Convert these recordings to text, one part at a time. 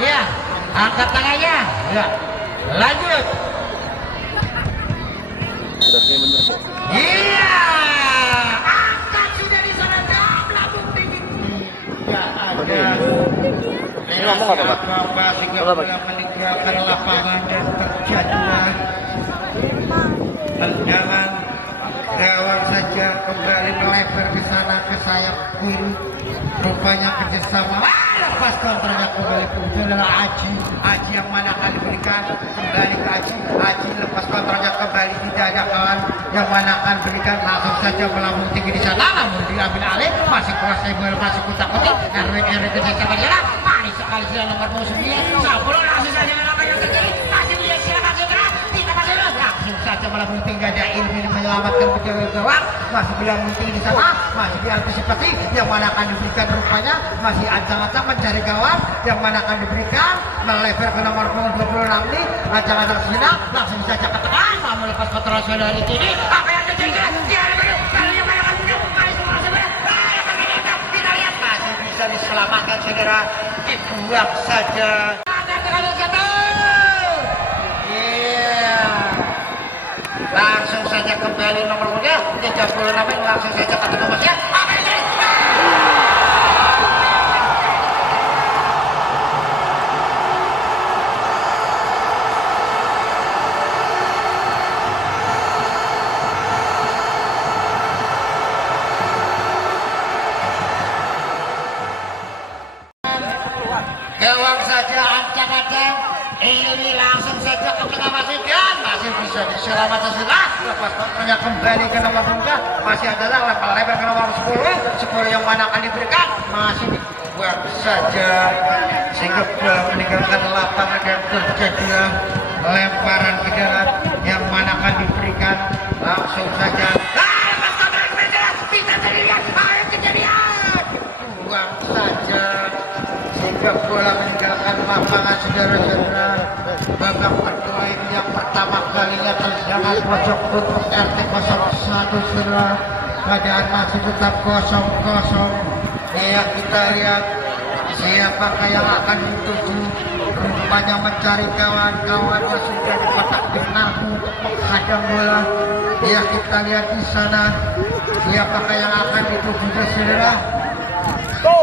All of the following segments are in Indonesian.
Ya, angkat tangannya. Ya, lanjut. Iya, angkat sudah di sana lambung tinggi. Ya ada. Ngomong apa, Pak? Bapak sehingga bola meninggalkan lapangan dan terjatuh. Tendangan gawang saja kembali melebar ke sana ke sayap kiri. Rupanya kerjasama. Lepas kontranya kembali ke adalah Aji yang mana akan diberikan kembali ke Aji lepas kontranya kembali tidak ada kawan yang mana akan berikan langsung saja melambung tinggi di sana namun diambil alih masih kuasai bola masih kutak-kutik Erwin kerjasama dia manis sekali sudah nomor 9 Sabolo langsung saja melakukan yang terjadi masih bisa silakan segera tidak masih langsung saja melambung tinggi ada Irwin menyelamatkan penjaga gawang masih melambung tinggi di sana masih diantisipasi yang mana akan diberikan rupanya masih ancang-ancang mencari gawang yang mana akan diberikan melebar ke nomor 26 ini ancang-ancang senang langsung saja ke tengah namun lepas kontrol dari ini apa yang terjadi dia kalau yang mana akan muncul kita lihat masih bisa diselamatkan saudara dibuang saja langsung saja kembali nomor 36 langsung saja ke tengah masnya apa ini gawang saja ancang-ancang ini langsung saja ke tengah masih dan masih bisa diselamatkan sudah lepas kontrolnya kembali ke nomor 2 masih adalah lebar ke nomor 10 yang mana akan diberikan masih dibuang saja sehingga bola meninggalkan lapangan dan terjadilah lemparan ke dalam yang mana akan diberikan langsung saja lepas kontrol bisa terlihat ayo kejadian buang saja sehingga bola meninggalkan lapangan saudara-saudara babak kedua ini yang pertama kalinya tendangan pojok untuk RT 01 saudara keadaan masih tetap kosong ya kita lihat siapakah yang akan dituju rupanya mencari kawan-kawan yang sudah di kotak penalti untuk menghadang bola ya kita lihat di sana siapakah yang akan dituju saudara Go!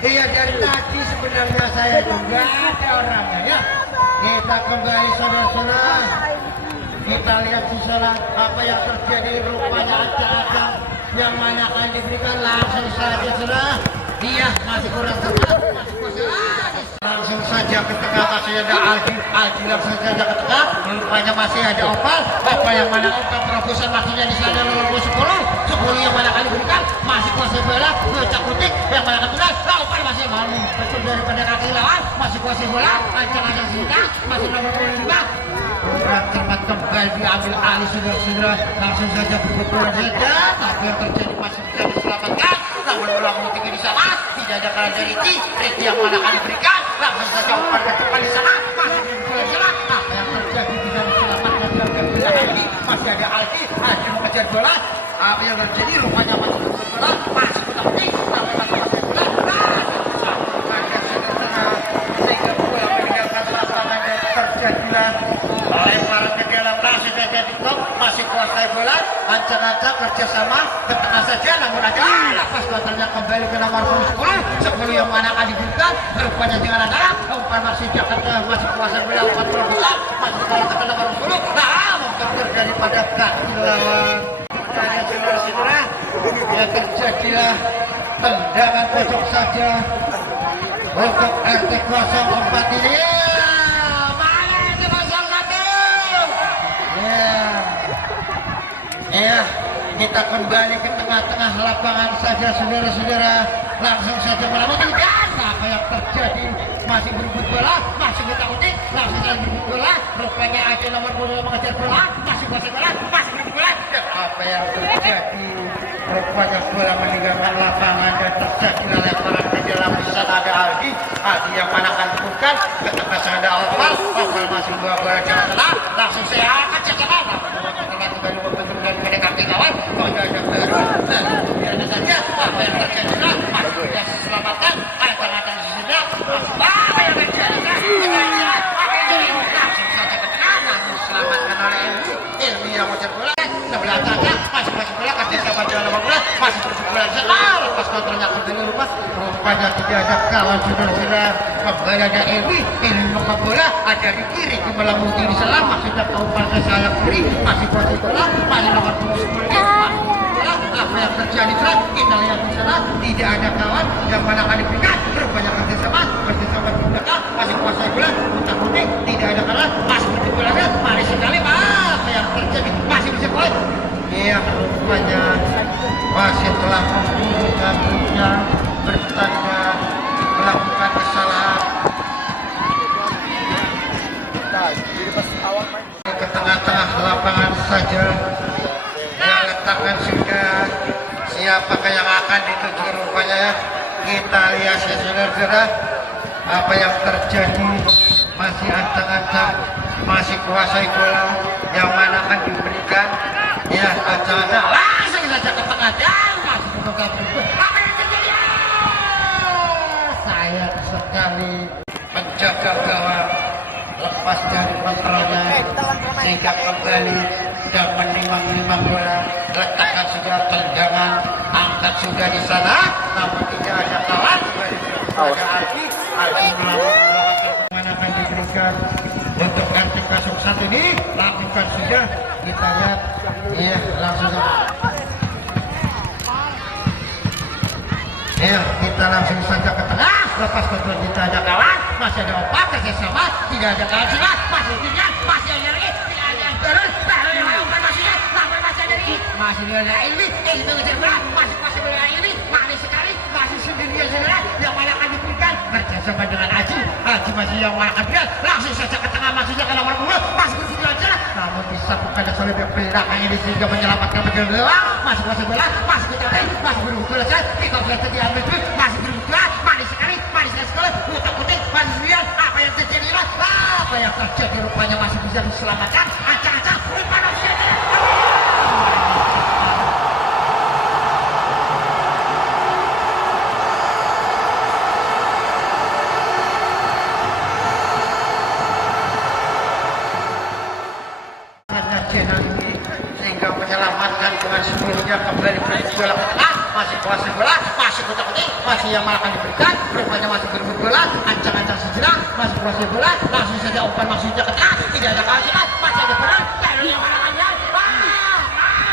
Iya dari tadi sebenarnya saya juga ada orangnya ya. Kita kembali saudara-saudara. Kita lihat di sana apa yang terjadi rupanya acak-acak yang mana akan diberikan langsung saja saudara. Dia masih kurang tepat, langsung saja ke tengah masih ada Aldi langsung saja ke tengah rupanya masih ada Opal yang mana Opal terobosan maksudnya di sana nomor 10 yang mana akan diberikan masih kuasai bola ngecak kutik yang mana akan benar Opal masih malu betul daripada kaki lawan masih kuasai bola ancang-ancang singkat masih nomor 25 kurang cermat kembali diambil alih saudara-saudara langsung saja berpukulan saja tapi yang terjadi masih bisa diselamatkan namun ulang tinggi di sana tidak ada kalah dari Riki yang mana akan diberikan langsung saja umpan ke depan di sana masih berpukulan sana apa yang terjadi bisa diselamatkan dalam belakang ini masih ada Aldi mengejar bola apa yang terjadi rupanya masih bola masih tetap tinggi tapi masih bola sehingga bola meninggalkan lapangan dan terjadilah lemparan ke dalam langsung saja di top masih kuasai bola ancang-ancang kerjasama ke tengah saja namun ada lepas batalnya kembali ke nomor 10 yang mana akan diberikan rupanya dengan adalah umpan masih Jakarta masih kuasai bola umpan terbesar masih kalah ke nomor 10 namun terjadi pada kaki lawan dan saudara-saudara ya terjadilah tendangan pojok saja untuk RT 04 ini ya kita kembali ke tengah-tengah lapangan saja saudara-saudara langsung saja melakukan dan apa yang terjadi masih berebut bola masih kita utik langsung saja berebut bola rupanya aja nomor 2 mengejar bola masih kuasai bola masih berebut bola dan apa yang terjadi rupanya bola meninggalkan lapangan dan terjadi lemparan ke dalam. Di sana ada Aldi yang mana akan bukan ke tengah sana ada Oval masih dua bola jalan tengah langsung saya angkat ke kanan kembali membenturkan pada kaki kawan pada ada baru dan biarkan saja apa yang terjadi masih yang diselamatkan akan sudah apa yang terjadi langsung saja ke tengah namun diselamatkan oleh Ilmi yang mengejar bola sebelah saja masih bola kerjasama dengan nomor bola masih bola selar lepas kontrolnya kembali rupanya tidak ada kawan saudara-saudara kembali ada Ilmi membuka bola ada di kiri kembali di selam maksudnya umpan ke sayap kiri masih posisi bola masih nomor 10 apa yang terjadi kita lihat di sana tidak ada kawan yang mana akan diberikan rupanya kerjasama di belakang masih kuasai bola putar putih tidak ada kawan masih begitu bola mari sekali apa yang terjadi masih bisa poin iya rupanya wasit telah memberikan bertanda melakukan kesalahan ke tengah-tengah lapangan saja ya letakkan sudah siapakah yang akan dituju rupanya ya kita lihat ya saudara-saudara apa yang terjadi masih ancang-ancang masih kuasai bola yang mana akan diberikan ya ancang-ancang langsung saja ke tengah dan masih buka apa yang terjadi sayang sekali penjaga gawang lepas dari kontrolnya sehingga kembali dan menimang-nimang bola letakkan sudah tendangan angkat sudah di sana namun tidak ada kawan ada Aldi mana akan diberikan untuk kartu kasuk satu ini lakukan sudah kita lihat ya langsung ya kita langsung saja ke tengah lepas kontrol kita ada kawan masih ada opak kerjasama tidak ada kawan sudah masih tinggal masih ada lagi tidak ada terus masih ada Ilmi mengejar bola masih bola Ilmi manis sekali masih sendirian saudara yang mana akan diberikan bersama dengan Aji masih yang mana akan diberikan langsung saja ke tengah masuknya ke nomor 2 masih begitu aja namun bisa bukan ada solid belakang ini sehingga menyelamatkan begitu bola masih bola masih kita masih berulang saja kita lihat diambil duit masih berulang manis sekali putar putih masih sendirian apa yang terjadi apa yang terjadi rupanya masih bisa diselamatkan acak-acak rupanya sehingga menyelamatkan dengan sendirinya kembali bola ke tengah masih kuasai bola masih kotak-kotak masih yang akan diberikan rupanya masih berebut bola ancang-ancang sejenak masih kuasai bola langsung saja umpan maksudnya ke tengah tidak ada kalah masih ada bola dan yang mana akan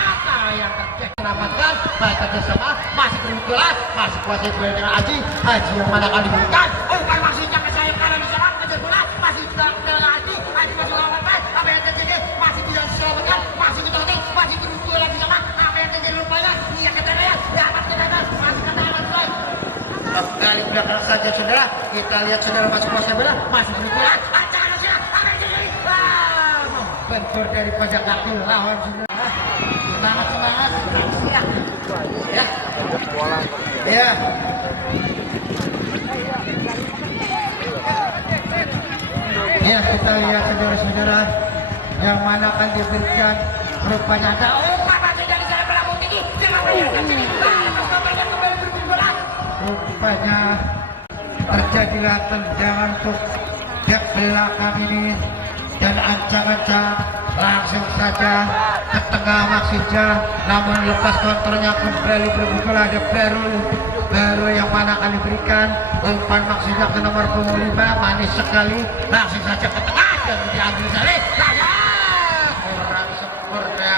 apa yang terjadi selamatkan baik kerjasama masih berebut bola masih kuasai bola dengan Aji yang mana akan diberikan umpan maksudnya ke sayap kanan di sana kejar bola masih dengan Aji masih lawan apa yang terjadi masih bisa diselamatkan masih kita masih berebut bola di sana apa yang terjadi rupanya iya katanya dapat kita masih katakan kembali belakang saja saudara kita lihat saudara masih kuasai bola masih berebut bola bentur daripada kaki lawan saudara semangat ya ya ya kita lihat saudara-saudara yang mana akan diberikan rupanya ada umpan masih dari sana belakang tinggi rupanya terjadilah tendangan untuk back belakang ini dan ancang-ancang langsung saja ke tengah maksudnya namun lepas kontrolnya kembali berbuka ada baru yang mana akan diberikan umpan maksudnya ke nomor 25 manis sekali langsung saja ke tengah dan diambil salib kurang sempurna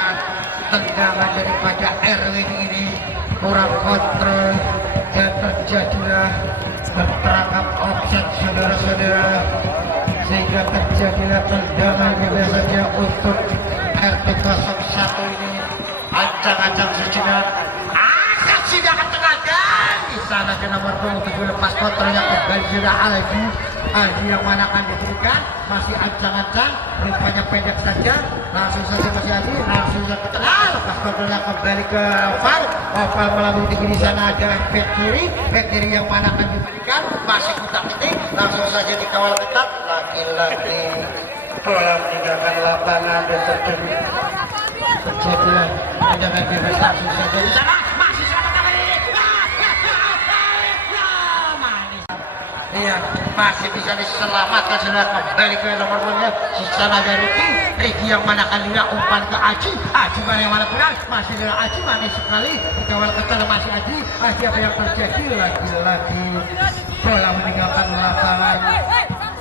tendangan daripada Erwin ini kurang kontrol dan terjadilah terperangkap offset saudara-saudara sehingga terjadilah tendangan bebas saja untuk RT01 ini ancang-ancang sejenak angkat sudah ke tengah dan di sana ke nomor 27 lepas kontrolnya kembali sudah Aldi yang mana akan diberikan, masih ancang-ancang, rupanya pendek saja, langsung saja masih Adi, langsung saja ke tengah, lepas kontrolnya kembali ke Oval. Oval melalui tinggi di sana ada back kiri yang mana akan diberikan, masih kutak-kutik, langsung saja dikawal ketat, lagi-lagi bola meninggalkan lapangan dan terjadi tendangan bebas langsung saja di sana, masih selamat kali ini. Iya, masih bisa diselamatkan, sudah kembali ke nomor punya di sana ada Ricky yang mana kali dia umpan ke Aji mana yang mana benar, masih ada Aji manis sekali, dikawal ketat masih Aji apa yang terjadi, lagi-lagi bola meninggalkan lapangan,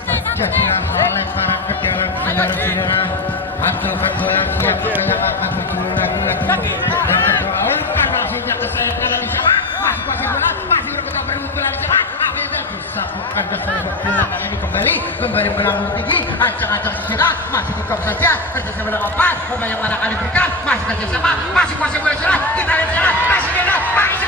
terjadi lemparan ke dalam, saudara-saudara, pantulkan bola siap yang akan berjulur lagi-lagi dan kedua umpan maksudnya ke saya kanan di sana, masih kuasai bola, masih berkutat berbulan di sana, apa yang bisa bukan dasar bola ini kembali melambung tinggi, ancang-ancang di sana, masih dikop saja, kerjasama dengan Opan, pemain yang mana kali berikan, masih kerjasama, masih kuasai bola di sana, kita lihat sana, masih dia, masih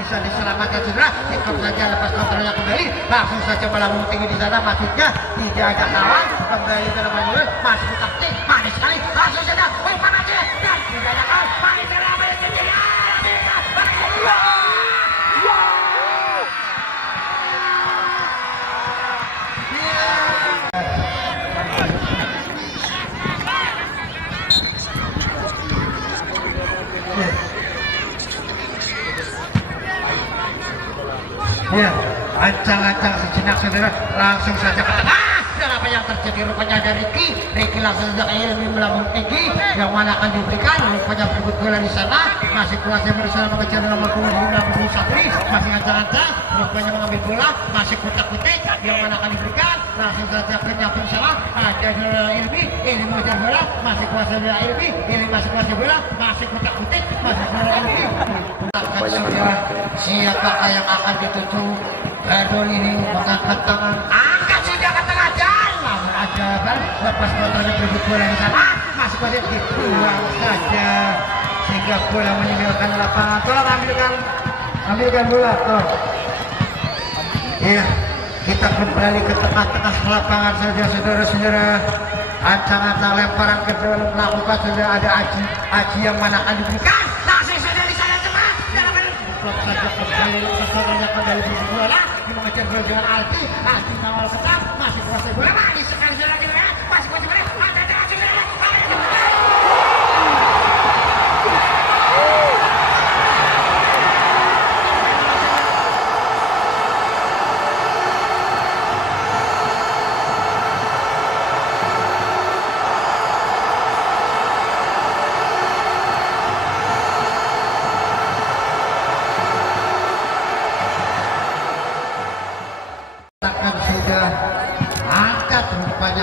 bisa diselamatkan saudara, dikop saja lepas kontrolnya kembali, langsung saja melambung tinggi di sana, maksudnya tidak ada kawan, kembali ke nomor dulu, masih taktik, manis sekali, langsung saja umpan aja, dan tidak ada kawan, manis sekali, ya, ancang-ancang sejenak saudara, langsung saja ke tengah. Dan apa yang terjadi rupanya ada Ricky langsung saja ke Ilmi melambung tinggi, yang mana akan diberikan, rupanya berebut bola di sana, masih kuasa berusaha mengejar nomor 25 Sapri, masih ancang-ancang, rupanya mengambil bola, masih kutak-kutik, yang mana akan diberikan, langsung saja ke nyamping salah, ada Ilmi mengejar bola, masih kuasa Ilmi masih kuasa bola, masih kutak-kutik, masih kuasa Ilmi. Siapakah yang akan dituju? Gadol ini mengangkat tangan, angkat sudah ke tengah jalan, namun aja kan lepas motornya berebut bola di sana, masih kuasa dibuang saja sehingga bola meninggalkan lapangan. Tolong ambilkan bola, tolong. Iya, kita kembali ke tengah-tengah lapangan saja saudara-saudara. Ancang-ancang lemparan ke dalam melakukan sudah ada Aji yang mana akan diberikan, langsung saja di sana cepat. Blok saja kembali bola, mengejar bola dengan Alti kawal ketat, masih kuasai bola, manis sekali saudara kita, masih kuasai bola,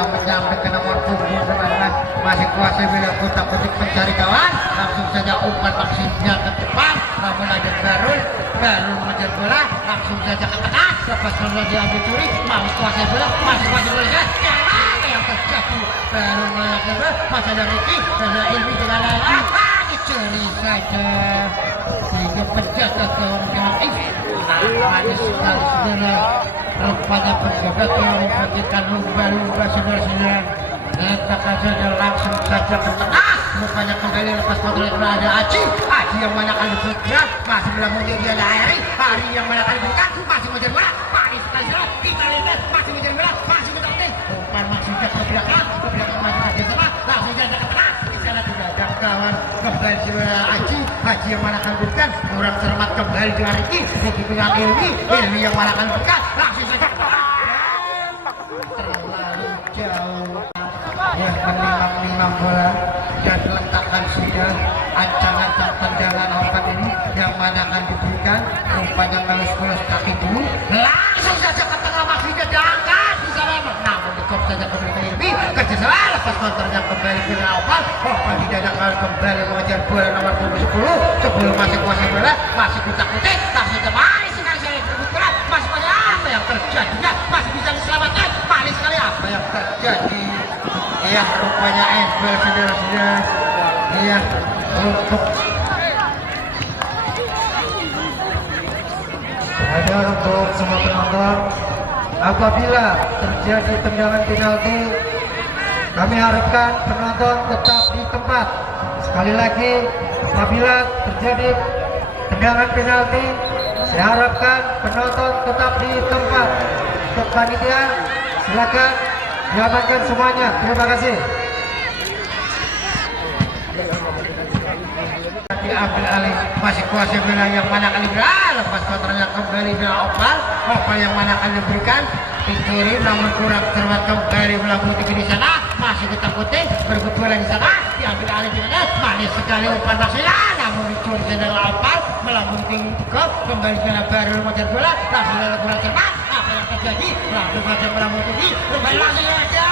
menyampai ke nomor punggung 19, masih kuasa bila kutak-kutik mencari kawan, langsung saja umpan maksudnya ke depan, namun ada Garul mengejar bola, langsung saja ke tengah, lepas bola diambil curi, masih kuasa bola, masih kuasa bola, apa yang terjadi? Garul mengejar bola, masih ada Ricky, ada Ilmi dengan lain, dicuri saja sehingga penjaga gawang dengan manis sekali saudara, rupanya penjaga gawang membagikan lumba-lumba saudara-saudara. Katakan saja langsung saja ke tengah, rupanya kembali lepas kontrol ada Aji yang mana kali bergerak, masih melambung tinggi ada Hari yang mana kali bergerak, masih mengejar bola, manis sekali saudara, kita lihat masih mengejar bola, masih mengejar umpan maksudnya ke belakang masih kerja sama, langsung saja ke tengah, di sana tidak ada kawan, kembali saudara Aji yang mana akan berikan, kurang cermat kembali dengan Ricky dengan Ilmi yang mana akan berikan, langsung saja terlalu jauh ya, menimang bola dan letakkan sudah ancang-ancang tendangan umpan ini yang mana akan diberikan, rupanya melus-melus kaki dulu, langsung saja ke tengah maksudnya diangkat di sana, namun dikop saja kembali ke Ilmi, kerjasama lepas kontornya kembali ke Opan tidak ada kembali mengejar bola nomor 10 masih kuasai bola, masih kutak-kutik, langsung saja manis sekali saya berebut bola, masih kuasai apa yang terjadinya, masih bisa diselamatkan, manis sekali apa yang terjadi. Iya, rupanya Esbel saudara-saudara. Iya, untuk ada untuk semua penonton. Apabila terjadi tendangan penalti, kami harapkan penonton tetap di tempat. Sekali lagi, apabila terjadi tendangan penalti, saya harapkan penonton tetap di tempat. Untuk panitia, silakan diamankan semuanya. Terima kasih. Diambil alih, masih kuasa bola yang mana kali lepas kontrolnya kembali bola Opal yang mana akan diberikan Victory, namun kurang terwat kembali bola putih di sana, masih ketakutin berebut bola di sana, diambil alih di sana, manis sekali umpan maksudnya, namun dicuri dengan Opal melambung tinggi kembali bola baru mengejar bola, langsung lalu kurang cermat, apa yang terjadi? Langsung saja melambung tinggi, kembali langsung saja.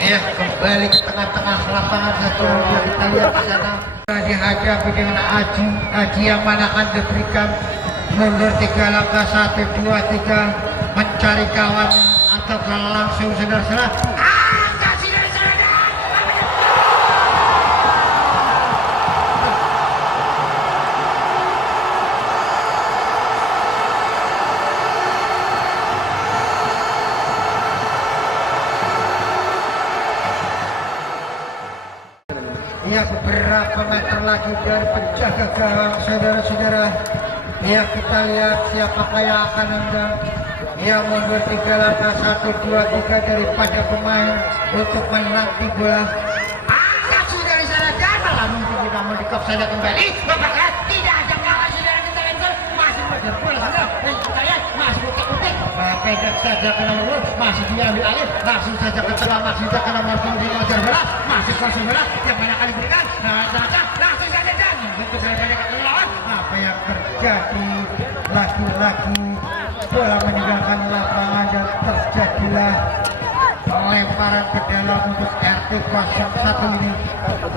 Ya, kembali ke tengah-tengah lapangan satu yang kita lihat di sana dihadapi dengan Aji yang mana akan diberikan mundur 3 langkah 1, 2, 3 mencari kawan atau langsung saudara-saudara ya beberapa meter lagi dari penjaga gawang saudara-saudara. Ya kita lihat siapakah yang akan nendang. Ya mundur 3 langkah 1, 2, 3 daripada pemain untuk menanti bola. Angkat sudah di sana dan melamun tinggi namun dikop saja kembali. Apakah tidak ada kawan saudara kita lihat masih mengejar bola saja dan kita lihat masih utik-utik. Pedak saja ke nomor masih diambil alih langsung saja ke tengah masih saja ke nomor 2 mengejar bola masih kosong bola yang banyak kali diberikan langsung saja dan begitu dari lawan apa yang terjadi lagi-lagi bola meninggalkan lapangan dan terjadilah lemparan ke dalam untuk RT 01 ini.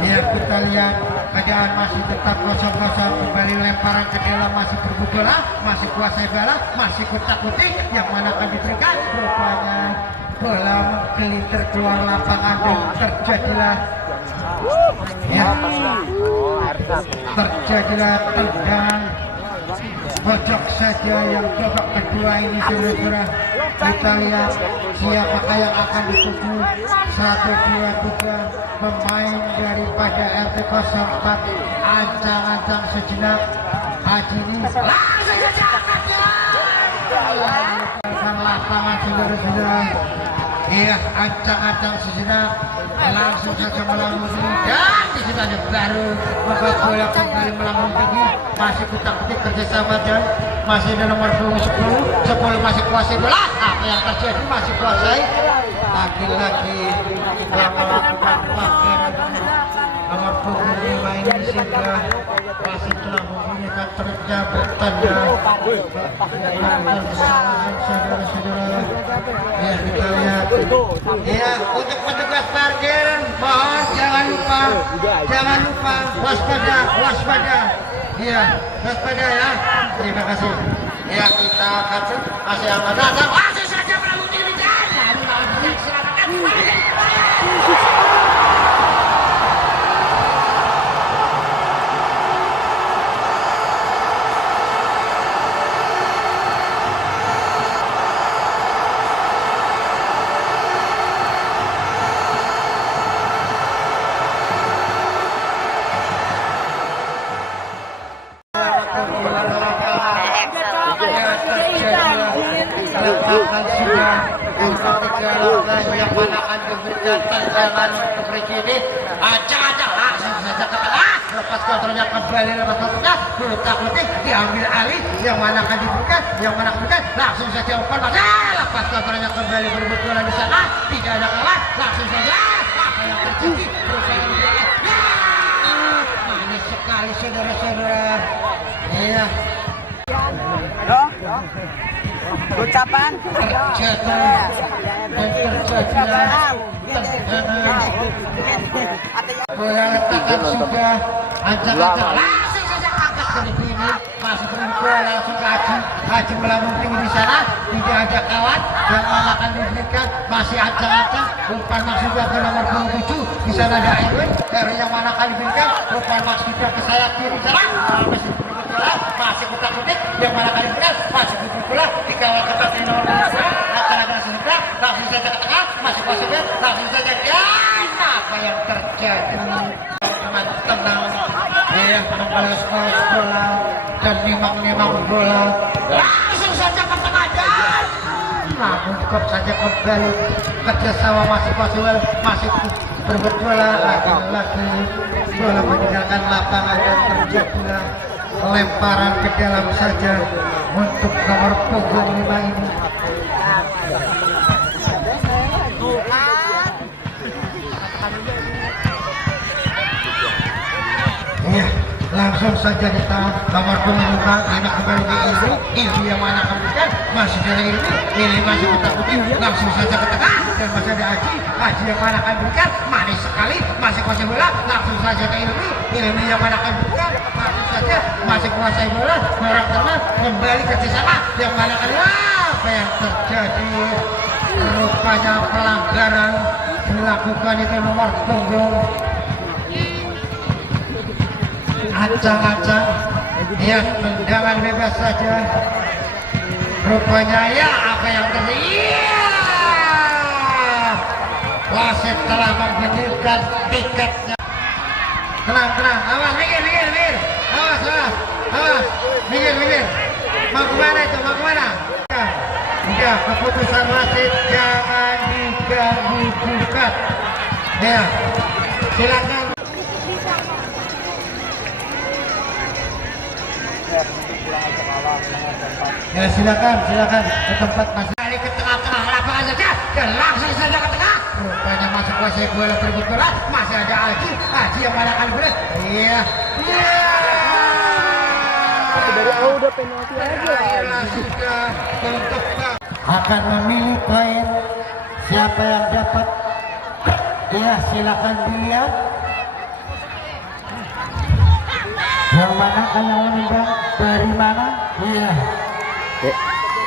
Ya kita lihat keadaan masih tetap kosong-kosong, kembali lemparan ke dalam masih berebut bola, masih kuasai bola, masih kutak-kutik yang mana akan diberikan rupanya bola menggelintir keluar lapangan dan terjadilah tendangan bocok saja yang babak kedua ini saudara-saudara. Kita lihat siapakah yang akan dituju 1, 2, 3 pemain daripada RT 04 ancang-ancang sejenak Haji ini langsung saja lapangan saudara-saudara. Iya ancang-ancang sejenak langsung saja melambung tinggi dan di situ ada baru membuat bola kembali melambung tinggi masih kutak-kutik kerjasama dan masih ada nomor 10 masih kuasai bola. Apa yang terjadi masih kuasai lagi-lagi telah melakukan pelanggaran nomor 25 ini sehingga masih telah membunyikan truknya bertanda kesalahan saudara-saudara. Ya kita lihat ya untuk petugas parkir mohon jangan lupa waspada ya waspada ya. Terima kasih ya kita akan masih akan datang langsung saja melambung tinggi dan silakan. Lempakan sudah untuk 3 langkah yang mana akan diberikan tendangan untuk Ricky ini acak-acak langsung saja ke tengah lepas kontrolnya kembali lepas kontrolnya kutak-kutik diambil alih yang mana akan diberikan langsung saja umpan lepas kontrolnya kembali berebut bola di sana tidak ada kawan langsung saja apa yang terjadi manis sekali saudara-saudara. Iya ucapan terjadi dan terjadilah bola letakkan sudah ancang-ancang langsung saja angkat dari sini masuk ke bola langsung ke Haji melambung tinggi di sana tidak ada kawan yang akan diberikan masih ancang-ancang umpan maksudnya ke nomor 27 di sana ada Erwin yang mana akan diberikan umpan maksudnya ke sayap kiri sana masih kutak-kutik yang mana akan diberikan masih kutuk bola dikawal ke atas dari nomor 2 akan ada sebentar langsung saja ke tengah masih kosongnya langsung saja apa yang terjadi teman tenang ya membalas bola dan nimang bola langsung saja ke tengah dan namun kok saja kembali kerjasama masih berbuat bola lagi bola meninggalkan lapangan dan terjadilah lemparan ke dalam saja untuk nomor punggung 5 ini. Iya, langsung saja ditahan nomor punggung 5 enak kembali di ini yang mana kemudian masih dari ini masih kutak-kutik langsung saja ke tengah dan masih ada Haji yang mana akan berikan manis sekali masih kuasai bola langsung saja ke ini yang mana akan berikan langsung saja masih kuasai bola orang tengah kembali ke sana yang mana akan apa yang terjadi rupanya pelanggaran dilakukan itu nomor punggung ancang-ancang ya tendangan bebas saja rupanya ya apa yang terjadi wasit telah memberikan tiketnya tenang awas minggir awas minggir mau kemana itu udah keputusan wasit jangan diganggu gugat ya silakan. Ya silakan ke tempat masih ke tengah-tengah lapangan saja dan langsung saja ke tengah rupanya masuk kuasai bola berebut bola masih ada Haji yang mana kali bola iya Dari awal udah penalti aja. Sudah untuk akan memilih poin siapa yang dapat ya silakan dilihat yang mana yang menendang dari mana iya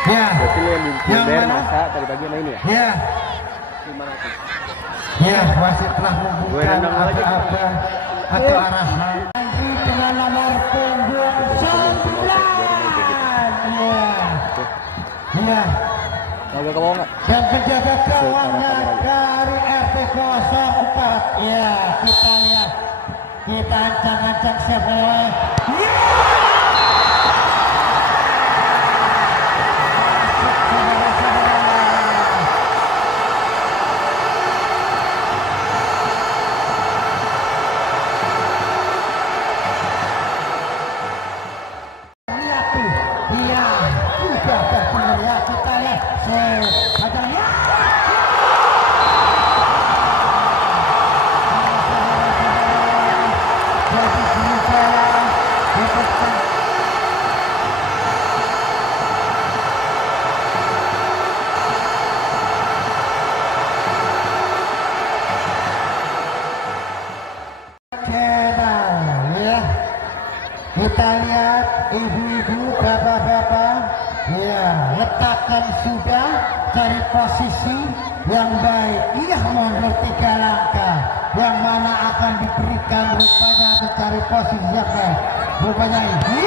ya Berarti lu yang mana masa tadi pagi main ya? ya Gimana tuh? ya wasit telah membuka apa atau arahan dengan nomor punggung 9 ya Agak ke bawah nggak? dan penjaga gawangnya dari RT 04 ya kita lihat kita ancang-ancang siapa yang kita lihat ibu-ibu, bapak-bapak, ya letakkan sudah cari posisi yang baik. Iya mundur 3 langkah, yang mana akan diberikan rupanya mencari posisi yang baik. Rupanya ini.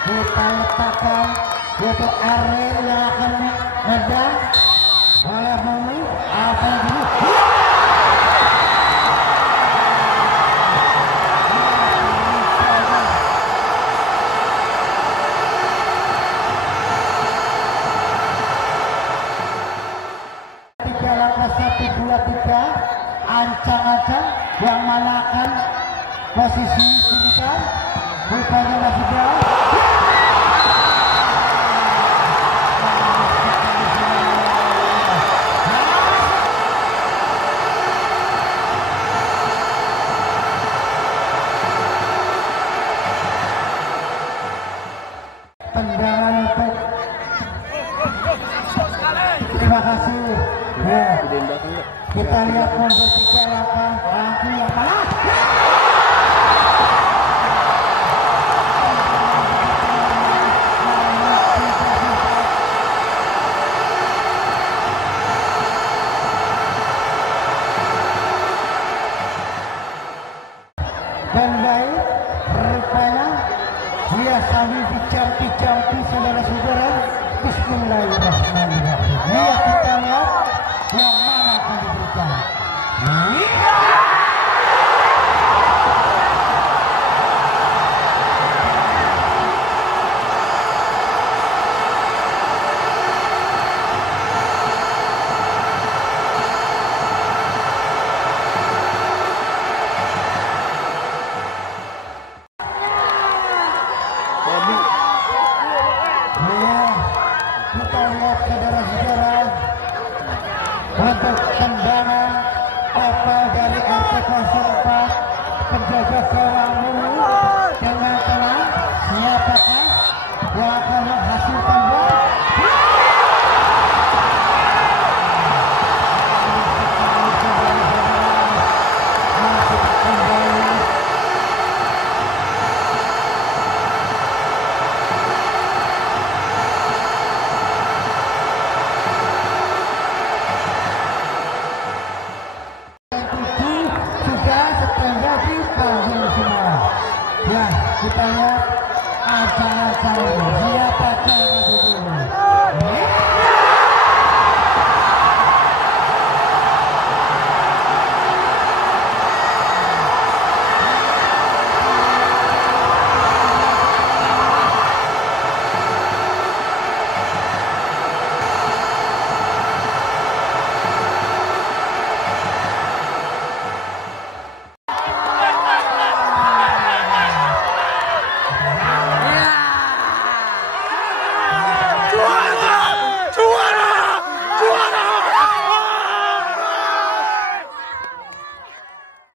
Kita letakkan yaitu area yang akan menendang oleh Mami apa yang dulu tiga langkah 1, 2, 3 ancang-ancang yang mana akan posisi sini kan rupanya masih jauh. tendangan untuk terima kasih ya. Gedein belakang nggak? Kita lihat mundur 3 langkah Rangki yang kalah. Dan baik rupanya dia sambil dicampi-campi saudara-saudara. Bismillahirrahmanirrahim. Ya, kita lihat yang mana akan diberikan. Babi. Ya, kita lihat saudara-saudara untuk tendangan kapal dari RT04 penjaga gawang dulu dengan tenang. Siapakah yang